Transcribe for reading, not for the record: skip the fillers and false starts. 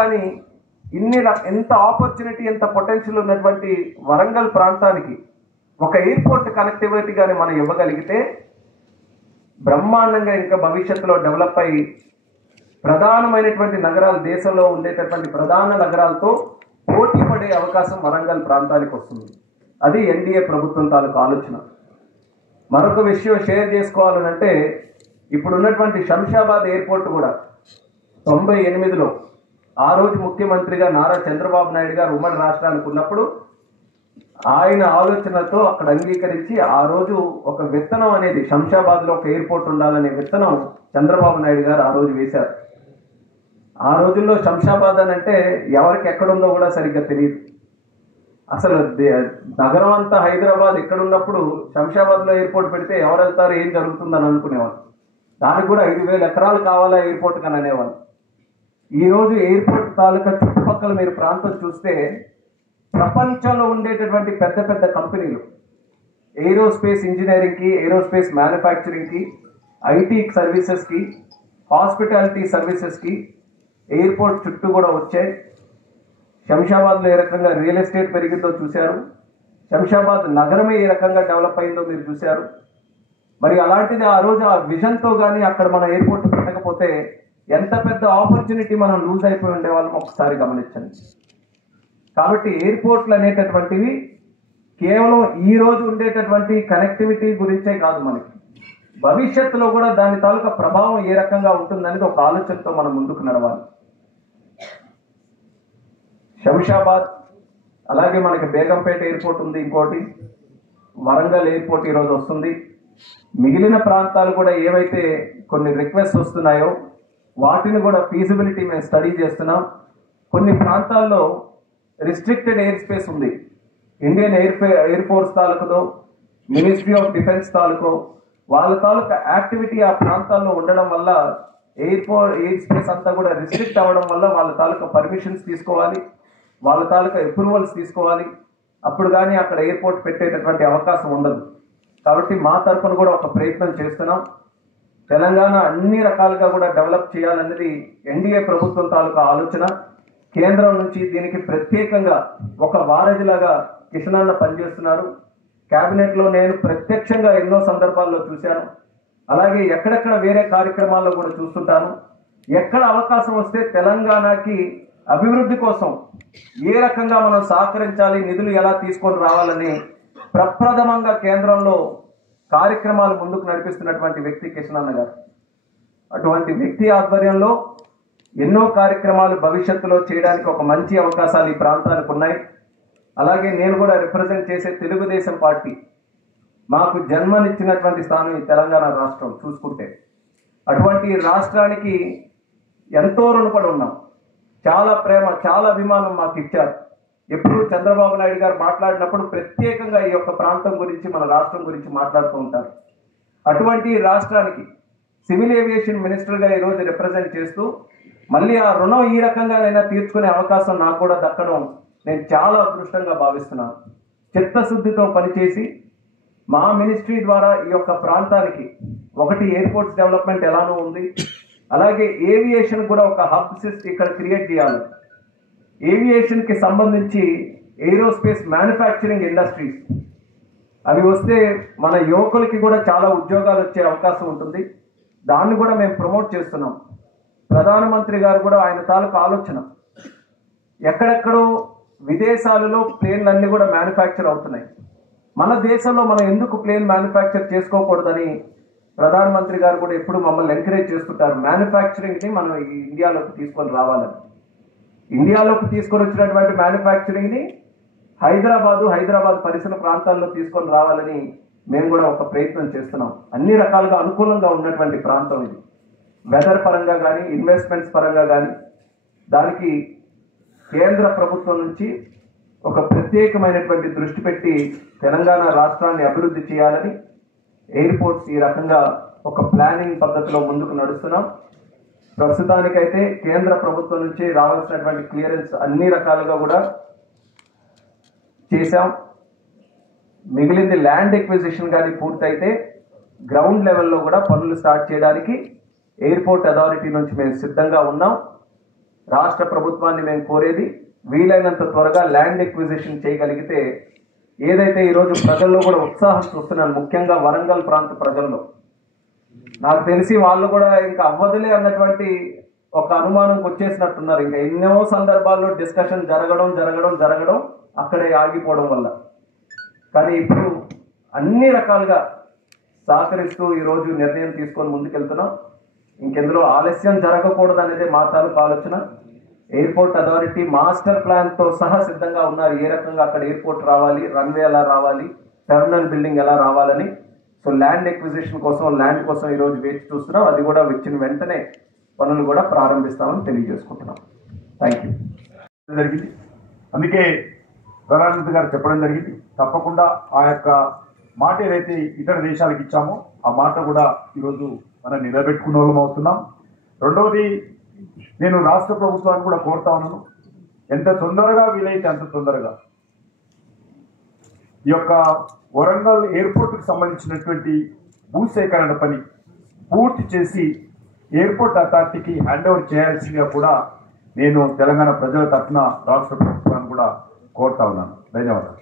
కానీ ఎంత ఆపర్చునిటీ, ఎంత పొటెన్షియల్ ఉన్నటువంటి వరంగల్ ప్రాంతానికి ఒక ఎయిర్పోర్ట్ కనెక్టివిటీ కానీ మనం ఇవ్వగలిగితే బ్రహ్మాండంగా ఇంకా భవిష్యత్తులో డెవలప్ అయ్యి ప్రధానమైనటువంటి నగరాలు, దేశంలో ఉండేటటువంటి ప్రధాన నగరాలతో పోటీ పడే అవకాశం వరంగల్ ప్రాంతానికి వస్తుంది. అది ఎన్డీఏ ప్రభుత్వం తాలూకు ఆలోచన. మరొక విషయం షేర్ చేసుకోవాలనంటే, ఇప్పుడున్నటువంటి శంషాబాద్ ఎయిర్పోర్ట్ కూడా 98లో ఆ రోజు ముఖ్యమంత్రిగా నారా చంద్రబాబు నాయుడు గారు ఉమ్మడి రాష్ట్రానికి ఉన్నప్పుడు ఆయన ఆలోచనతో అక్కడ అంగీకరించి ఆ రోజు ఒక విత్తనం అనేది శంషాబాద్లో ఒక ఎయిర్పోర్ట్ ఉండాలనే విత్తనం చంద్రబాబు నాయుడు గారు ఆ రోజు వేశారు. ఆ రోజుల్లో శంషాబాద్ అని అంటే ఎవరికి ఎక్కడుందో కూడా సరిగ్గా తెలియదు. అసలు నగరం అంతా హైదరాబాద్ ఎక్కడున్నప్పుడు శంషాబాద్లో ఎయిర్పోర్ట్ పెడితే ఎవరు వెళ్తారు, ఏం జరుగుతుందని అనుకునేవాళ్ళు. దానికి కూడా 5,000 ఎకరాలు కావాలా ఎయిర్పోర్ట్ అని అనేవాళ్ళు. ఈరోజు ఎయిర్పోర్ట్ తాలూకా చుట్టుపక్కల మీరు ప్రాంతం చూస్తే ప్రపంచంలో ఉండేటటువంటి పెద్ద పెద్ద కంపెనీలు ఏరోస్పేస్ ఇంజనీరింగ్కి, ఏరోస్పేస్ మ్యానుఫ్యాక్చరింగ్కి, ఐటీ సర్వీసెస్కి, హాస్పిటాలిటీ సర్వీసెస్కి ఎయిర్పోర్ట్ చుట్టూ కూడా వచ్చాయి. శంషాబాద్లో ఏ రకంగా రియల్ ఎస్టేట్ పెరిగిందో చూశారు. శంషాబాద్ నగరమే ఏ రకంగా డెవలప్ అయిందో మీరు చూశారు. మరి అలాంటిది ఆ రోజు ఆ విజన్తో కానీ అక్కడ మన ఎయిర్పోర్ట్ పెట్టకపోతే ఎంత పెద్ద ఆపర్చునిటీ మనం లూజ్ అయిపోయి ఉండేవాళ్ళం ఒకసారి గమనించండి. కాబట్టి ఎయిర్పోర్ట్లు అనేటటువంటివి కేవలం ఈ రోజు ఉండేటటువంటి కనెక్టివిటీ గురించే కాదు, మనకి భవిష్యత్తులో కూడా దాని తాలూకా ప్రభావం ఏ రకంగా ఉంటుందనేది ఒక ఆలోచనతో మనం ముందుకు నడవాలి. శంషాబాద్, అలాగే మనకి బేగంపేట ఎయిర్పోర్ట్ ఉంది, ఇంకోటి వరంగల్ ఎయిర్పోర్ట్ ఈరోజు వస్తుంది. మిగిలిన ప్రాంతాలు కూడా ఏవైతే కొన్ని రిక్వెస్ట్ వస్తున్నాయో వాటిని కూడా ఫీజిబిలిటీ మేము స్టడీ చేస్తున్నాం. కొన్ని ప్రాంతాల్లో రిస్ట్రిక్టెడ్ ఎయిర్ స్పేస్ ఉంది. ఇండియన్ ఎయిర్ ఫోర్స్ తాలూకుదో, మినిస్ట్రీ ఆఫ్ డిఫెన్స్ తాలూకో వాళ్ళ తాలూకా యాక్టివిటీ ఆ ప్రాంతాల్లో ఉండడం వల్ల ఎయిర్ స్పేస్ అంతా కూడా రిస్ట్రిక్ట్ అవ్వడం వల్ల వాళ్ళ తాలూకా పర్మిషన్స్ తీసుకోవాలి, వాళ్ళ తాలూకా అప్రూవల్స్ తీసుకోవాలి. అప్పుడు కానీ అక్కడ ఎయిర్పోర్ట్ పెట్టేటటువంటి అవకాశం ఉండదు. కాబట్టి మా తరఫున కూడా ఒక ప్రయత్నం చేస్తున్నాం. తెలంగాణ అన్ని రకాలుగా కూడా డెవలప్ చేయాలన్నది ఎన్డీఏ ప్రభుత్వం తాలూకా ఆలోచన. కేంద్రం నుంచి దీనికి ప్రత్యేకంగా ఒక వారధిలాగా కిషన్ పనిచేస్తున్నారు. క్యాబినెట్లో నేను ప్రత్యక్షంగా ఎన్నో సందర్భాల్లో చూశాను. అలాగే ఎక్కడెక్కడ వేరే కార్యక్రమాల్లో కూడా చూస్తుంటాను. ఎక్కడ అవకాశం వస్తే తెలంగాణకి అభివృద్ధి కోసం ఏ రకంగా మనం సహకరించాలి, నిధులు ఎలా తీసుకొని రావాలని ప్రప్రథమంగా కేంద్రంలో కార్యక్రమాలు ముందుకు నడిపిస్తున్నటువంటి వ్యక్తి కిషన్ గారు. అటువంటి వ్యక్తి ఆధ్వర్యంలో ఎన్నో కార్యక్రమాలు భవిష్యత్తులో చేయడానికి ఒక మంచి అవకాశాలు ఈ ప్రాంతానికి ఉన్నాయి. అలాగే నేను కూడా రిప్రజెంట్ చేసే తెలుగుదేశం పార్టీ మాకు జన్మనిచ్చినటువంటి స్థానం ఈ తెలంగాణ రాష్ట్రం చూసుకుంటే, అటువంటి రాష్ట్రానికి ఎంతో రుణపడి ఉన్నాం. చాలా ప్రేమ, చాలా అభిమానం మాకు ఇచ్చారు. ఎప్పుడు చంద్రబాబు నాయుడు గారు మాట్లాడినప్పుడు ప్రత్యేకంగా ఈ యొక్క ప్రాంతం గురించి, మన రాష్ట్రం గురించి మాట్లాడుతూ ఉంటారు. అటువంటి రాష్ట్రానికి సివిల్ ఏవియేషన్ మినిస్టర్గా ఈరోజు రిప్రజెంట్ చేస్తూ మళ్ళీ ఆ రుణం ఈ రకంగానైనా తీర్చుకునే అవకాశం నాకు కూడా దక్కడం నేను చాలా అదృష్టంగా భావిస్తున్నాను. చిత్తశుద్ధితో పనిచేసి మా మినిస్ట్రీ ద్వారా ఈ యొక్క ప్రాంతానికి ఒకటి ఎయిర్పోర్ట్స్ డెవలప్మెంట్ ఎలానో ఉంది, అలాగే ఏవియేషన్ కూడా ఒక హబ్ ఇక్కడ క్రియేట్ చేయాలి. ఏవియేషన్కి సంబంధించి ఏరోస్పేస్ మ్యానుఫ్యాక్చరింగ్ ఇండస్ట్రీస్ అవి వస్తే మన యువకులకి కూడా చాలా ఉద్యోగాలు వచ్చే అవకాశం ఉంటుంది. దాన్ని కూడా మేము ప్రమోట్ చేస్తున్నాం. ప్రధానమంత్రి గారు కూడా ఆయన తాలూకు ఆలోచన, ఎక్కడెక్కడో విదేశాలలో ప్లేన్లన్నీ కూడా మ్యానుఫ్యాక్చర్ అవుతున్నాయి, మన దేశంలో మనం ఎందుకు ప్లేన్ మ్యానుఫ్యాక్చర్ చేసుకోకూడదని ప్రధానమంత్రి గారు కూడా ఎప్పుడు మమ్మల్ని ఎంకరేజ్ చేస్తుంటారు. మ్యానుఫ్యాక్చరింగ్ని మనం ఈ ఇండియాలోకి తీసుకొని రావాలని, ఇండియాలోకి తీసుకొని వచ్చినటువంటి మ్యానుఫ్యాక్చరింగ్ని హైదరాబాద్ పరిసర ప్రాంతాల్లో తీసుకొని రావాలని మేము కూడా ఒక ప్రయత్నం చేస్తున్నాం. అన్ని రకాలుగా అనుకూలంగా ఉన్నటువంటి ప్రాంతం ఇది. వెదర్ పరంగా కానీ, ఇన్వెస్ట్మెంట్స్ పరంగా కానీ దానికి కేంద్ర ప్రభుత్వం నుంచి ఒక ప్రత్యేకమైనటువంటి దృష్టి పెట్టి తెలంగాణ రాష్ట్రాన్ని అభివృద్ధి చేయాలని ఎయిర్పోర్ట్స్ ఈ రకంగా ఒక ప్లానింగ్ పద్ధతిలో ముందుకు నడుస్తున్నాం. ప్రస్తుతానికైతే కేంద్ర ప్రభుత్వం నుంచి రావాల్సినటువంటి క్లియరెన్స్ అన్ని రకాలుగా కూడా చేశాం. మిగిలింది ల్యాండ్ ఎక్విజిషన్ కానీ పూర్తయితే గ్రౌండ్ లెవెల్లో కూడా పనులు స్టార్ట్ చేయడానికి ఎయిర్పోర్ట్ అథారిటీ నుంచి మేము సిద్ధంగా ఉన్నాం. రాష్ట్ర ప్రభుత్వాన్ని మేము కోరేది వీలైనంత త్వరగా ల్యాండ్ ఎక్విజిషన్ చేయగలిగితే ఏదైతే ఈరోజు ప్రజల్లో కూడా ఉత్సాహం చూస్తున్నాను, ముఖ్యంగా వరంగల్ ప్రాంత ప్రజల్లో నాకు తెలిసి వాళ్ళు కూడా ఇంకా అవ్వదులే అన్నటువంటి ఒక అనుమానంకి వచ్చేసినట్టున్నారు. ఇంకా ఎన్నో సందర్భాల్లో డిస్కషన్ జరగడం అక్కడే ఆగిపోవడం వల్ల. కానీ ఇప్పుడు అన్ని రకాలుగా సహకరిస్తూ ఈరోజు నిర్ణయం తీసుకొని ముందుకెళ్తున్నాం. ఇంకెందులో ఆలస్యం జరగకూడదు అనేది మా తాలూకు ఆలోచన. ఎయిర్పోర్ట్ అథారిటీ మాస్టర్ ప్లాన్తో సహా సిద్ధంగా ఉన్నారు. ఏ రకంగా అక్కడ ఎయిర్పోర్ట్ రావాలి, రన్వే ఎలా రావాలి, టెర్మినల్ బిల్డింగ్ ఎలా రావాలని. సో ల్యాండ్ ఎక్విజిషన్ కోసం, ల్యాండ్ కోసం ఈరోజు వేచి చూస్తున్నాం. అది కూడా వచ్చిన వెంటనే పనులు కూడా ప్రారంభిస్తామని తెలియజేసుకుంటున్నాం. Thank you. జరిగింది. అందుకే ప్రధానమంత్రి గారు చెప్పడం జరిగింది, తప్పకుండా ఆ యొక్క మాట ఏదైతే ఇతర దేశాలకు ఇచ్చామో ఆ మాట కూడా ఈరోజు మనం నిలబెట్టుకున్న వాళ్ళం అవుతున్నాం. రెండవది, నేను రాష్ట్ర ప్రభుత్వాన్ని కూడా కోరుతా ఉన్నాను, ఎంత తొందరగా వీలైతే అంత తొందరగా ఈ యొక్క వరంగల్ ఎయిర్పోర్ట్కి సంబంధించినటువంటి భూసేకరణ పని పూర్తి చేసి ఎయిర్పోర్ట్ అథారిటీకి హ్యాండ్ ఓవర్ చేయాల్సిందిగా కూడా నేను తెలంగాణ ప్రజల తరఫున రాష్ట్ర ప్రభుత్వాన్ని కూడా కోరుతా ఉన్నాను. ధన్యవాదాలు.